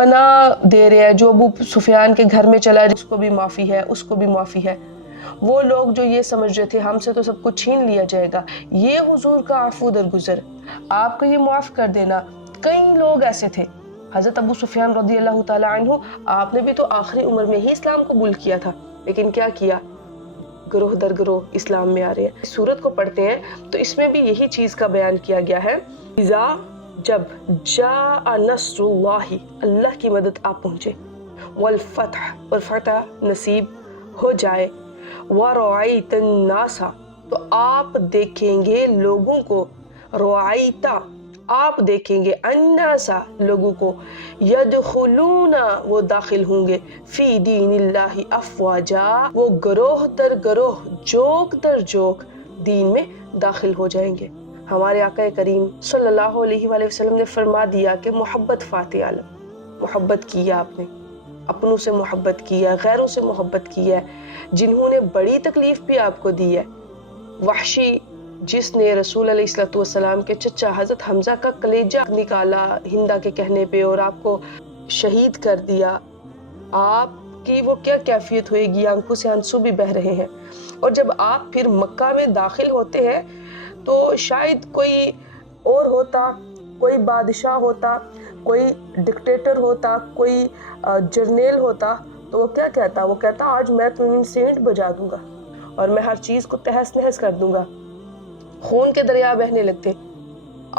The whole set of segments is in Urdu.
پناہ دے رہے ہیں، جو ابو سفیان کے گھر میں چلا جائے اس کو بھی معافی ہے، اس کو بھی معافی ہے۔ وہ لوگ جو یہ سمجھ رہے تھے ہم سے تو سب کچھ چھین لیا جائے گا، یہ حضور کا عفو درگزر، آپ کا یہ معاف کر دینا۔ کئی لوگ ایسے تھے، حضرت ابو سفیان رضی اللہ تعالی عنہ، آپ نے بھی تو آخری عمر میں ہی اسلام قبول کیا تھا، لیکن کیا کیا؟ گروہ در گروہ اسلام میں آ رہے ہیں۔ سورت کو پڑھتے ہیں تو اس میں بھی یہی چیز کا بیان کیا گیا ہے، اذا جب جاء نصر اللہ، اللہ کی مدد آ پہنچے، والفتح اور فتح نصیب ہو جائے، ورأیت الناس تو آپ دیکھیں گے لوگوں کو، رأیت آپ دیکھیں گے، الناس لوگوں کو، یدخلون وہ داخل ہوں گے، فی دین اللہ افواجا وہ گروہ در گروہ، جوک در جوک دین میں داخل ہو جائیں گے۔ ہمارے آقا کریم صلی اللہ علیہ وآلہ وسلم نے فرما دیا کہ محبت فاتح عالم، محبت کی آپ نے، اپنوں سے محبت کی ہے، غیروں سے محبت کی ہے، جنہوں نے بڑی تکلیف بھی آپ کو دی ہے۔ وحشی جس نے رسول علیہ السلام کے چچا حضرت حمزہ کا کلیجہ نکالا ہندا کے کہنے پہ اور آپ کو شہید کر دیا، آپ کی وہ کیا کیفیت ہوئے گی؟ آنکھوں سے آنسو بھی بہہ رہے ہیں۔ اور جب آپ پھر مکہ میں داخل ہوتے ہیں تو شاید کوئی اور ہوتا، کوئی بادشاہ ہوتا، کوئی ڈکٹیٹر ہوتا، کوئی جرنیل ہوتا تو وہ کیا کہتا؟ وہ کہتا آج میں تمہیں سینٹ بجا دوں گا اور میں ہر چیز کو تہس نہس کر دوں گا، خون کے دریا بہنے لگتے،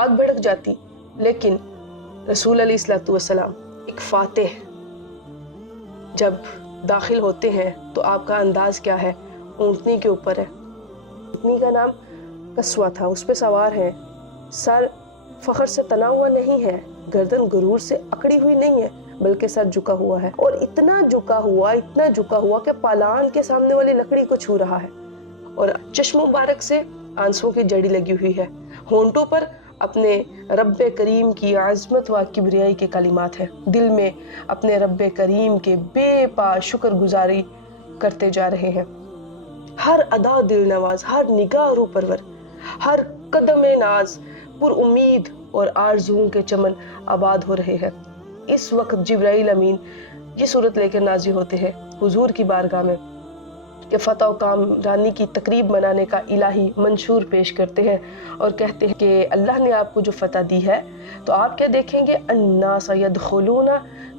آگ بھڑک جاتی۔ لیکن رسول علیہ السلام ایک فاتح جب داخل ہوتے ہیں تو آپ کا انداز کیا ہے؟ اونٹنی کے اوپر ہے، اونٹنی کا نام قصوہ تھا، اس پہ سوار ہے، سر فخر سے تنا ہوا نہیں ہے، گردن غرور سے اکڑی ہوئی نہیں ہے، بلکہ سر جھکا ہوا ہے، اور اتنا جھکا ہوا کہ پالان کے سامنے والی لکڑی کو چھو رہا ہے، اور چشم مبارک سے آنسوں کی جڑی لگی ہوئی ہے، ہونٹوں پر اپنے رب کریم کی عظمت و کبریائی کے کلمات ہیں، دل میں اپنے رب کریم کے بے پا شکر گزاری کرتے جا رہے ہیں۔ ہر ادا دل نواز، ہر نگاہ روح پرور، ہر قدم ناز پر امید اور آرزوؤں کے چمن آباد ہو رہے ہیں۔ اس وقت جبرائیل امین یہ صورت لے کر نازل ہوتے ہیں حضور کی بارگاہ میں کہ فتح و کامرانی کی تقریب منانے کا الہی منشور پیش کرتے ہیں اور کہتے ہیں کہ اللہ نے آپ کو جو فتح دی ہے تو آپ کیا دیکھیں گے؟ الناس یدخلون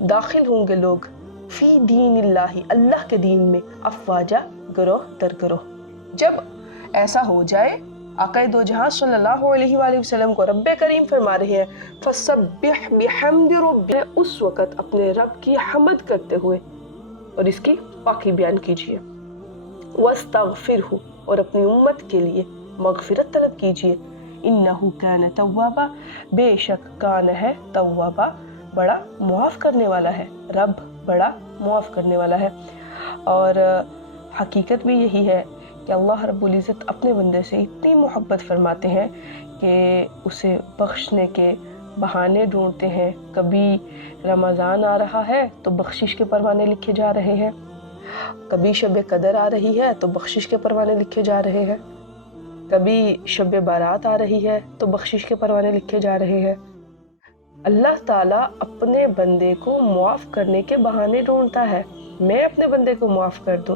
داخل ہوں گے لوگ، فی دین اللہ اللہ کے دین میں، افواجا گروہ در گروہ۔ جب ایسا ہو جائے آقا دو جہاں صلی اللہ علیہ وآلہ وسلم کو رب کریم فرما رہے ہیں فَسَبِّحْ بِحَمْدِ رَبِّكَ، اس وقت اپنے رب کی حمد کرتے ہوئے اور اس کی پاکی بیان کیجئے، وَاسْتَغْفِرْهُ اور اپنی امت کے لیے مغفرت طلب کیجئے، اِنَّهُ كَانَ تَوَّابًا بے شک کان ہے توابا بڑا معاف کرنے والا ہے، رب بڑا معاف کرنے والا ہے۔ اور حقیقت بھی یہی ہے کہ اللہ رب العزت اپنے بندے سے اتنی محبت فرماتے ہیں کہ اسے بخشنے کے بہانے ڈھونڈتے ہیں۔ کبھی رمضان آ رہا ہے تو بخشش کے پروانے لکھے جا رہے ہیں، کبھی شب قدر آ رہی ہے تو بخشش کے پروانے لکھے جا رہے ہیں، کبھی شب بارات آ رہی ہے تو بخشش کے پروانے لکھے جا رہے ہیں۔ اللہ تعالیٰ اپنے بندے کو معاف کرنے کے بہانے ڈھونڈتا ہے، میں اپنے بندے کو معاف کر دوں،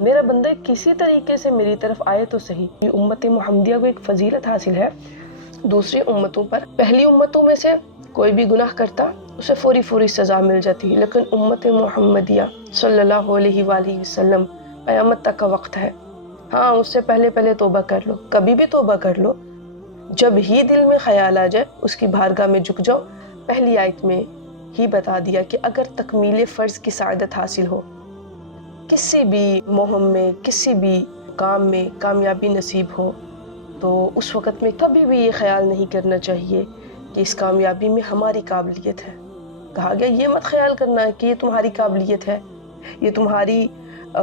میرا بندہ کسی طریقے سے میری طرف آئے تو صحیح۔ یہ امت محمدیہ کو ایک فضیلت حاصل ہے دوسری امتوں پر۔ پہلی امتوں میں سے کوئی بھی گناہ کرتا اسے فوری سزا مل جاتی، لیکن امت محمدیہ صلی اللہ علیہ وآلہ وسلم قیامت تک کا وقت ہے، ہاں اس سے پہلے توبہ کر لو، کبھی بھی توبہ کر لو، جب ہی دل میں خیال آ جائے اس کی بارگاہ میں جھک جاؤ۔ پہلی آیت میں ہی بتا دیا کہ اگر تکمیل فرض کی سعادت حاصل ہو، کسی بھی مہم میں، کسی بھی کام میں کامیابی نصیب ہو، تو اس وقت میں کبھی بھی یہ خیال نہیں کرنا چاہیے کہ اس کامیابی میں ہماری قابلیت ہے۔ کہا گیا یہ مت خیال کرنا کہ یہ تمہاری قابلیت ہے، یہ تمہاری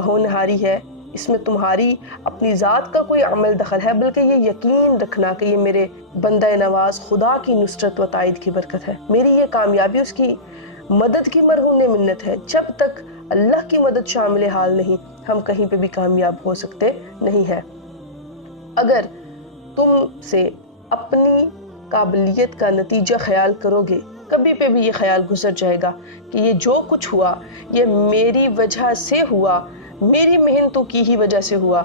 ہونہاری ہے، اس میں تمہاری اپنی ذات کا کوئی عمل دخل ہے، بلکہ یہ یقین رکھنا کہ یہ میرے بندہ نواز خدا کی نصرت و تائید کی برکت ہے، میری یہ کامیابی اس کی مدد کی مرہون منت ہے۔ جب تک اللہ کی مدد شامل حال نہیں، ہم کہیں پہ بھی کامیاب ہو سکتے نہیں ہیں۔ اگر تم سے اپنی قابلیت کا نتیجہ خیال کرو گے کبھی پہ بھی یہ خیال گزر جائے گا کہ یہ جو کچھ ہوا یہ میری وجہ سے ہوا، میری محنتوں کی ہی وجہ سے ہوا،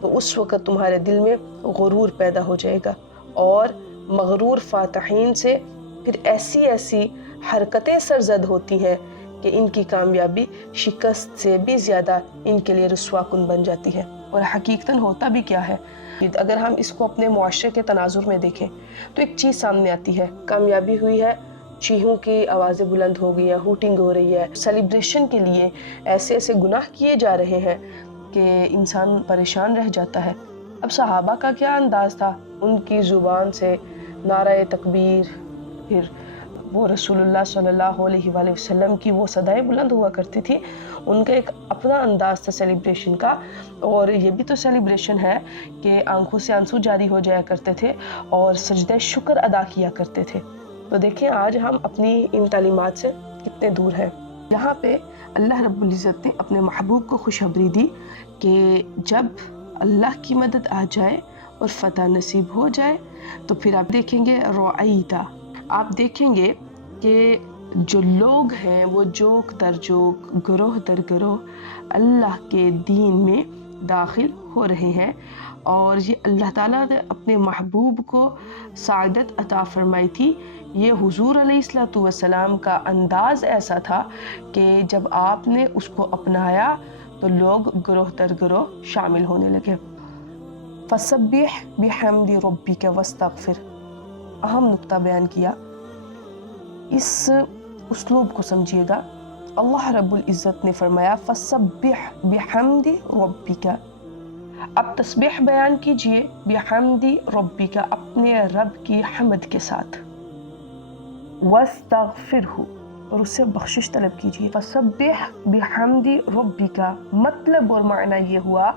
تو اس وقت تمہارے دل میں غرور پیدا ہو جائے گا، اور مغرور فاتحین سے پھر ایسی ایسی حرکتیں سرزد ہوتی ہیں کہ ان کی کامیابی شکست سے بھی زیادہ ان کے لیے رسوا کن بن جاتی ہے۔ اور حقیقتاً ہوتا بھی کیا ہے، اگر ہم اس کو اپنے معاشرے کے تناظر میں دیکھیں تو ایک چیز سامنے آتی ہے، کامیابی ہوئی ہے، چیخوں کی آوازیں بلند ہو گئی ہیں، ہوٹنگ ہو رہی ہے، سیلیبریشن کے لیے ایسے ایسے گناہ کیے جا رہے ہیں کہ انسان پریشان رہ جاتا ہے۔ اب صحابہ کا کیا انداز تھا، ان کی زبان سے نعرہ تکبیر، پھر وہ رسول اللہ صلی اللہ علیہ وآلہ وسلم کی وہ صدائیں بلند ہوا کرتی تھی، ان کا ایک اپنا انداز تھا سیلیبریشن کا، اور یہ بھی تو سیلیبریشن ہے کہ آنکھوں سے آنسو جاری ہو جایا کرتے تھے اور سجدہ شکر ادا کیا کرتے تھے۔ تو دیکھیں آج ہم اپنی ان تعلیمات سے کتنے دور ہیں۔ یہاں پہ اللہ رب العزت نے اپنے محبوب کو خوشخبری دی کہ جب اللہ کی مدد آ جائے اور فتح نصیب ہو جائے تو پھر آپ دیکھیں گے رعیتا، آپ دیکھیں گے کہ جو لوگ ہیں وہ جوک در جوک، گروہ در گروہ اللہ کے دین میں داخل ہو رہے ہیں، اور یہ اللہ تعالیٰ نے اپنے محبوب کو سعادت عطا فرمائی تھی۔ یہ حضور علیہ السلام کا انداز ایسا تھا کہ جب آپ نے اس کو اپنایا تو لوگ گروہ در گروہ شامل ہونے لگے۔ فَسَبِّحْ بِحَمْدِ رَبِّكَ وَاسْتَغْفِرْ، اہم نقطہ بیان کیا، اس اسلوب کو سمجھیے گا۔ اللہ رب العزت نے فرمایا فَسَبِّحْ بِحَمْدِ رَبِّكَ، اب تسبیح بیان کیجئے بِحَمْدِ رَبِّكَ، اپنے رب کی حمد کے ساتھ، وَاسْتَغْفِرْهُ، اور اس سے بخشش طلب کیجئے۔ فَسَبِّحْ بِحَمْدِ رَبِّكَ، مطلب اور معنی یہ ہوا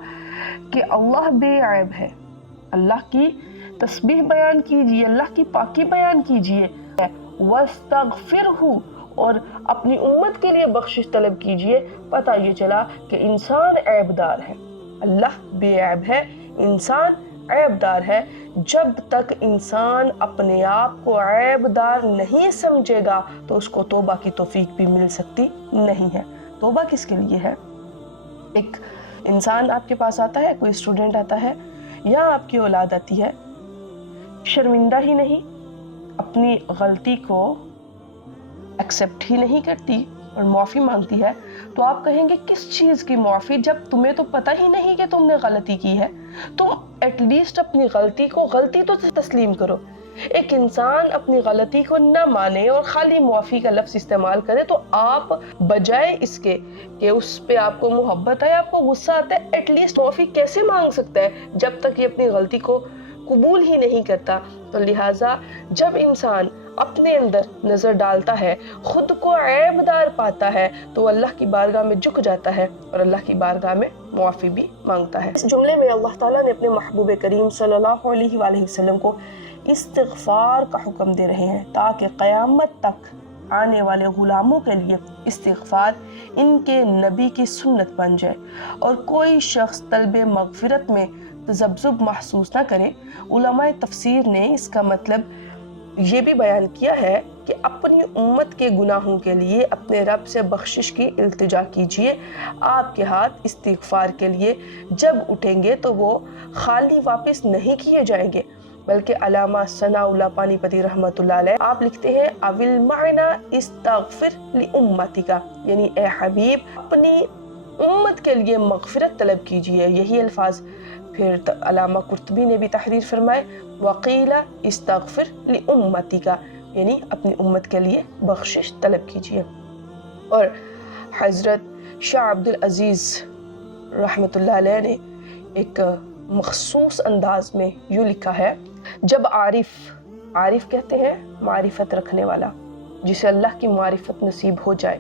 کہ اللہ بے عیب ہے، اللہ کی تسبیح بیان کیجئے، اللہ کی پاکی بیان کیجئے، وَاسْتَغْفِرْهُ، اور اپنی امت کے لیے بخشش طلب کیجئے۔ پتہ یہ چلا کہ انسان عیب دار ہے، اللہ بے عیب ہے، انسان عیب دار ہے۔ جب تک انسان اپنے آپ کو عیب دار نہیں سمجھے گا تو اس کو توبہ کی توفیق بھی مل سکتی نہیں ہے۔ توبہ کس کے لیے ہے؟ ایک انسان آپ کے پاس آتا ہے، کوئی اسٹوڈنٹ آتا ہے یا آپ کی اولاد آتی ہے، شرمندہ ہی نہیں، اپنی غلطی کو ایکسیپٹ ہی نہیں کرتی اور معافی مانگتی ہے، تو آپ کہیں گے کس چیز کی معافی، جب تمہیں تو پتہ ہی نہیں کہ تم نے غلطی کی ہے، تم ایٹ لیسٹ اپنی غلطی تو تسلیم کرو۔ ایک انسان اپنی غلطی کو نہ مانے اور خالی معافی کا لفظ استعمال کرے تو آپ بجائے اس کے کہ اس پہ آپ کو محبت ہے، آپ کو غصہ آتا ہے، ایٹ لیسٹ معافی کیسے مانگ سکتا ہے جب تک یہ اپنی غلطی کو قبول ہی نہیں کرتا۔ تو لہٰذا جب انسان اپنے اندر نظر ڈالتا ہے، خود کو عیب دار پاتا ہے، تو اللہ کی بارگاہ میں جھک جاتا ہے اور اللہ کی بارگاہ میں معافی بھی مانگتا ہے۔ اس جملے میں اللہ تعالیٰ نے اپنے محبوب کریم صلی اللہ علیہ وآلہ وسلم کو استغفار کا حکم دے رہے ہیں تاکہ قیامت تک آنے والے غلاموں کے لیے استغفار ان کے نبی کی سنت بن جائے اور کوئی شخص طلب مغفرت میں تذبذب محسوس نہ کرے۔ علماء تفسیر نے اس کا مطلب یہ بھی بیان کیا ہے کہ اپنی امت کے گناہوں کے لیے اپنے رب سے بخشش کی التجا کیجئے۔ آپ کے ہاتھ استغفار کے لیے جب اٹھیں گے تو وہ خالی واپس نہیں کیے جائیں گے، بلکہ علامہ ثناء اللہ پانی پتی رحمۃ اللہ علیہ آپ لکھتے ہیں اول معنی استغفر لامتک، یعنی اے حبیب اپنی امت کے لیے مغفرت طلب کیجئے، یہی الفاظ۔ پھر علامہ قرطبی نے بھی تحریر فرمائے وقیل استغفر لامتک، یعنی اپنی امت کے لیے بخشش طلب کیجئے۔ اور حضرت شاہ عبد العزیز رحمۃ اللہ علیہ نے ایک مخصوص انداز میں یوں لکھا ہے، جب عارف کہتے ہیں معرفت رکھنے والا، جسے اللہ کی معرفت نصیب ہو جائے،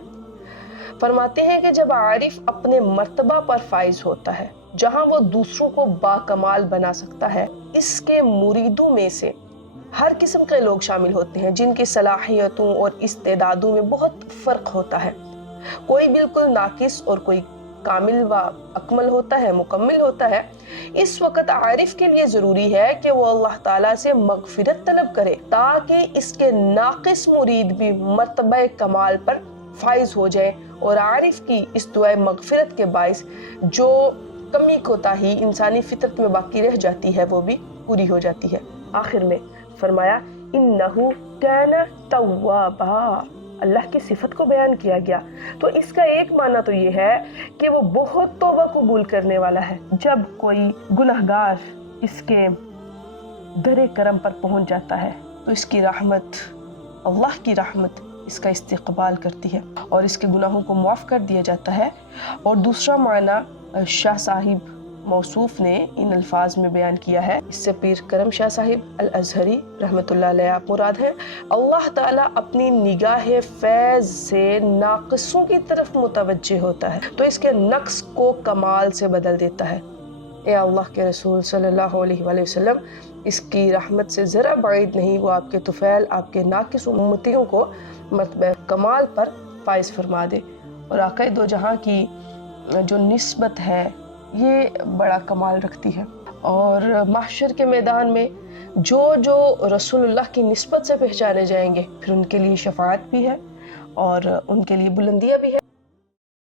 فرماتے ہیں کہ جب عارف اپنے مرتبہ پر فائز ہوتا ہے جہاں وہ دوسروں کو باکمال بنا سکتا ہے، اس کے مریدوں میں سے ہر قسم کے لوگ شامل ہوتے ہیں جن کی صلاحیتوں اور استعدادوں میں بہت فرق ہوتا ہے، کوئی بالکل ناقص اور کوئی کامل و اکمل ہوتا ہے، مکمل ہوتا ہے، اس وقت عارف کے لیے ضروری ہے کہ وہ اللہ تعالیٰ سے مغفرت طلب کرے تاکہ اس کے ناقص مرید بھی مرتبہ کمال پر فائز ہو جائے، اور عارف کی اس دعائے مغفرت کے باعث جو کمی کوتاہی انسانی فطرت میں باقی رہ جاتی ہے وہ بھی پوری ہو جاتی ہے۔ آخر میں فرمایا انہو کان توابا، اللہ کی صفت کو بیان کیا گیا، تو اس کا ایک معنی تو یہ ہے کہ وہ بہت توبہ قبول کرنے والا ہے۔ جب کوئی گناہگار اس کے در کرم پر پہنچ جاتا ہے تو اس کی رحمت، اللہ کی رحمت اس کا استقبال کرتی ہے اور اس کے گناہوں کو معاف کر دیا جاتا ہے۔ اور دوسرا معنی شاہ صاحب موصوف نے ان الفاظ میں بیان کیا ہے، اس سے پیر کرم شاہ صاحب الازہری رحمۃ اللہ علیہ آپ مراد ہیں۔ اللہ تعالیٰ اپنی نگاہ فیض سے ناقصوں کی طرف متوجہ ہوتا ہے تو اس کے نقص کو کمال سے بدل دیتا ہے۔ اے اللہ کے رسول صلی اللہ علیہ وآلہ وسلم، اس کی رحمت سے ذرا بعید نہیں وہ آپ کے طفیل، آپ کے ناقص امتیوں کو مرتبہ کمال پر فائز فرما دے۔ اور آقا دو جہاں کی جو نسبت ہے یہ بڑا کمال رکھتی ہے، اور محشر کے میدان میں جو جو رسول اللہ کی نسبت سے پہچانے جائیں گے پھر ان کے لیے شفاعت بھی ہے اور ان کے لیے بلندیاں بھی ہے۔